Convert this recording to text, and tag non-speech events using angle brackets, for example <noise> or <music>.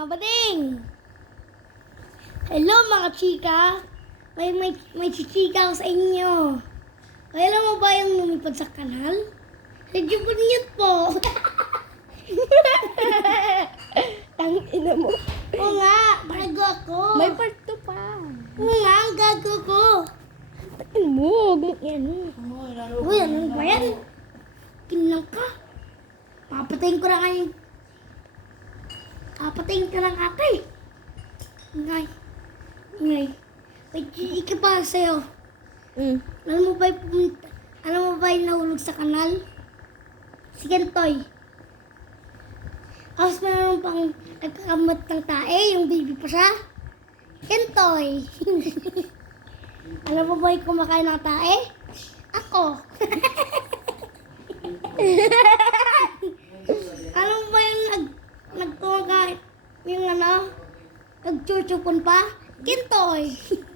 mga bading! Hello mga chika! May, may, may chichika ako sa inyo. Kailan mo ba yung lumipad sa kanal? Medyo bunyot po. <laughs> Tang ina mo. Oo nga, gago ako. May part 2 pa. Oo nga, ang gago ko. Tain mo. Huwag mo yan. Uy, ano ba yan? Kinang ka. Papatayin ko na kayo. Papatayin ka lang ate. Ngay. Ngay. May chika pa sa'yo. Mm. Alam mo ba yung pumunta? Alam mo ba yung nahulog sa kanal? Si Kentoy. Tapos meron pang nagkakamot ng tae, yung baby pa siya. Kentoy. <laughs> Alam mo ba yung kumakain ng tae? Ako. <laughs> Alam mo ba yung nag, nagkumakain, yung ano, nagchuchupon pa? Kentoy. <laughs>